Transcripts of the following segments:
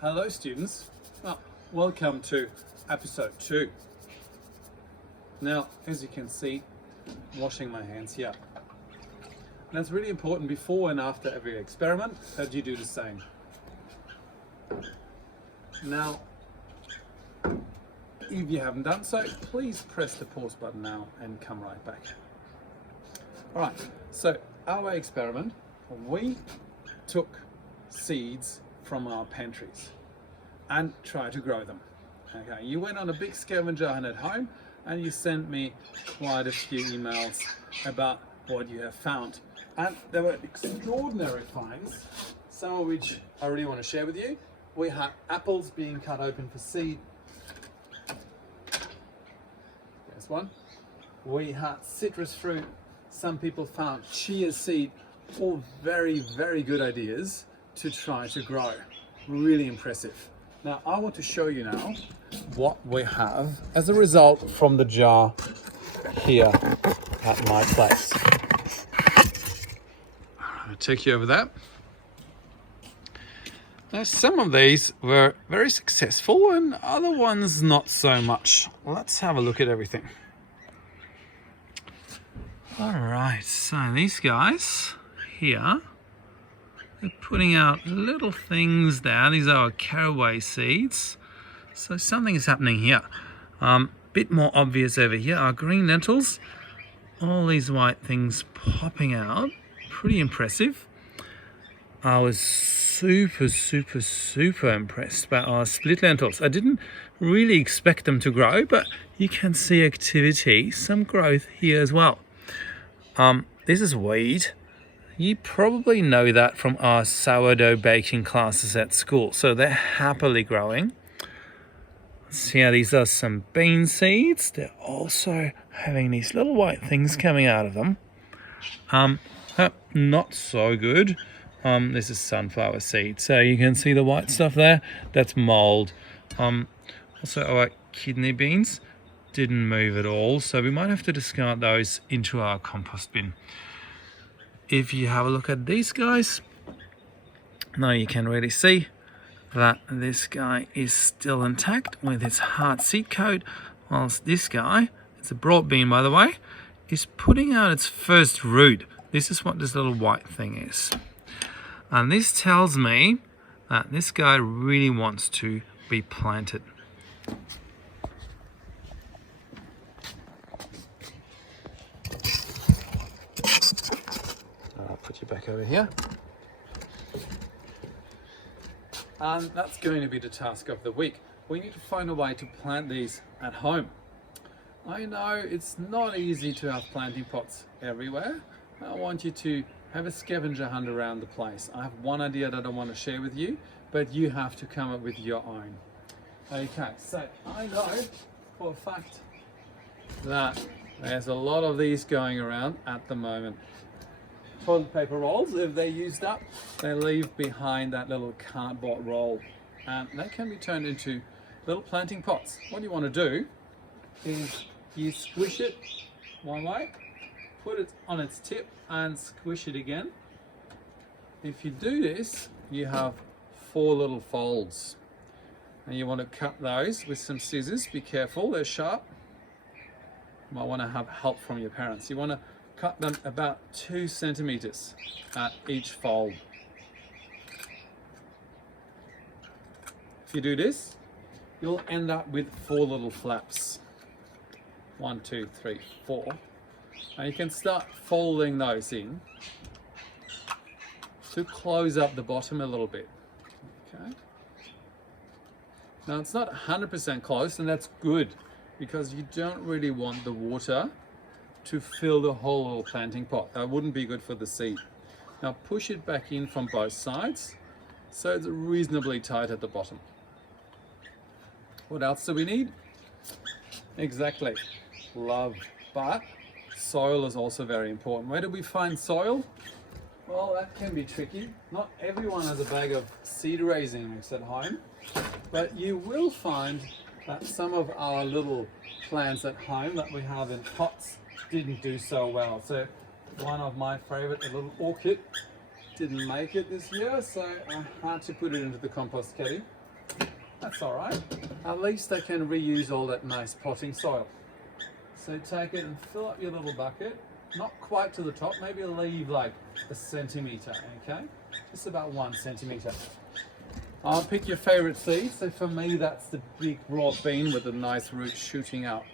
Hello students. Welcome to episode 2. Now, as you can see, washing my hands here. And it's really important before and after every experiment that you do the same. Now, if you haven't done so, please press the pause button now and come right back. Alright, so our experiment, we took seeds from our pantries and tried to grow them. Okay, you went on a big scavenger hunt at home and you sent me quite a few emails about what you have found. And there were extraordinary finds, some of which I really want to share with you. We had apples being cut open for seed. There's one. We had citrus fruit. Some people found chia seed. All very, very good ideas to try to grow. Really impressive. Now I want to show you now what we have as a result from the jar here at my place. I'll take you over there. Now some of these were very successful and other ones not so much. Let's have a look at everything. Alright, so these guys here, they're putting out little things there. These are caraway seeds. So something is happening here. Bit more obvious over here are green lentils. All these white things popping out. Pretty impressive. I was super impressed by our split lentils. I didn't really expect them to grow, but you can see activity, some growth here as well. This is wheat. You probably know that from our sourdough baking classes at school. So they're happily growing. See how these are some bean seeds. They're also having these little white things coming out of them. Not so good. This is sunflower seed. So you can see the white stuff there. That's mold. Also our kidney beans didn't move at all. So we might have to discard those into our compost bin. If you have a look at these guys, now you can really see that this guy is still intact with its hard seed coat, whilst this guy, it's a broad bean by the way, is putting out its first root. This is what this little white thing is. And this tells me that this guy really wants to be planted. I'll put you back over here. And that's going to be the task of the week. We need to find a way to plant these at home. I know it's not easy to have planting pots everywhere. I want you to have a scavenger hunt around the place. I have one idea that I want to share with you, but you have to come up with your own. Okay, so I know for a fact that there's a lot of these going around at the moment. Toilet paper rolls, if they're used up, they leave behind that little cardboard roll and they can be turned into little planting pots. What you want to do is you squish it one way, put it on its tip and squish it again. If you do this, you have 4 little folds and you want to cut those with some scissors. Be careful, they're sharp. You might want to have help from your parents. You want to cut them about 2 centimeters at each fold. If you do this, you'll end up with 4 little flaps. 1, 2, 3, 4. And you can start folding those in to close up the bottom a little bit. Okay. Now it's not 100% closed, and that's good because you don't really want the water to fill the whole little planting pot. That wouldn't be good for the seed. Now push it back in from both sides so it's reasonably tight at the bottom. What else do we need? Exactly, love. But soil is also very important. Where do we find soil? Well, that can be tricky. Not everyone has a bag of seed raising mix at home, but you will find that some of our little plants at home that we have in pots didn't do so well. So one of my favorite, a little orchid, didn't make it this year, so I had to put it into the compost caddy. That's all right. At least they can reuse all that nice potting soil. So take it and fill up your little bucket, not quite to the top, maybe leave like a centimetre, okay? Just about 1 centimetre. I'll pick your favourite seed. So for me, that's the big raw bean with the nice root shooting out.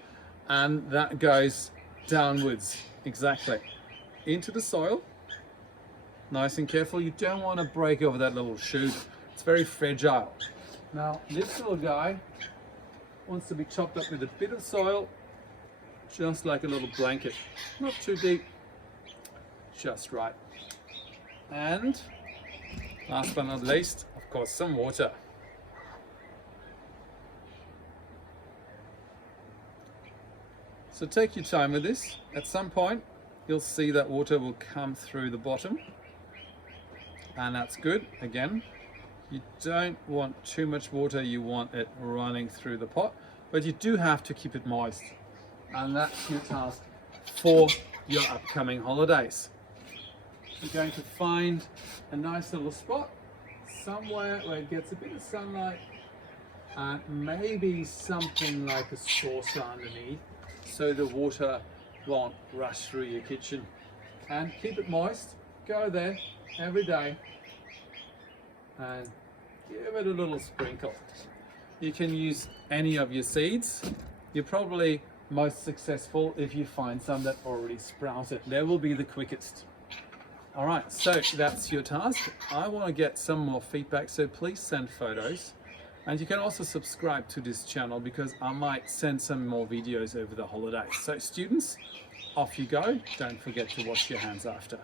And that goes downwards, exactly, into the soil. Nice and careful. You don't want to break over that little shoot. It's very fragile. Now, this little guy wants to be chopped up with a bit of soil, just like a little blanket. Not too deep, just right. And last but not least, of course, some water. So take your time with this. At some point, you'll see that water will come through the bottom. And that's good. Again, you don't want too much water, you want it running through the pot, but you do have to keep it moist. And that's your task for your upcoming holidays. You're going to find a nice little spot, somewhere where it gets a bit of sunlight, and maybe something like a saucer underneath, so the water won't rush through your kitchen. And keep it moist. Go there every day and give it a little sprinkle. You can use any of your seeds. You're probably most successful if you find some that already sprouted. They will be the quickest. All right, so that's your task. I want to get some more feedback, so please send photos. And you can also subscribe to this channel because I might send some more videos over the holidays. So students, off you go. Don't forget to wash your hands after.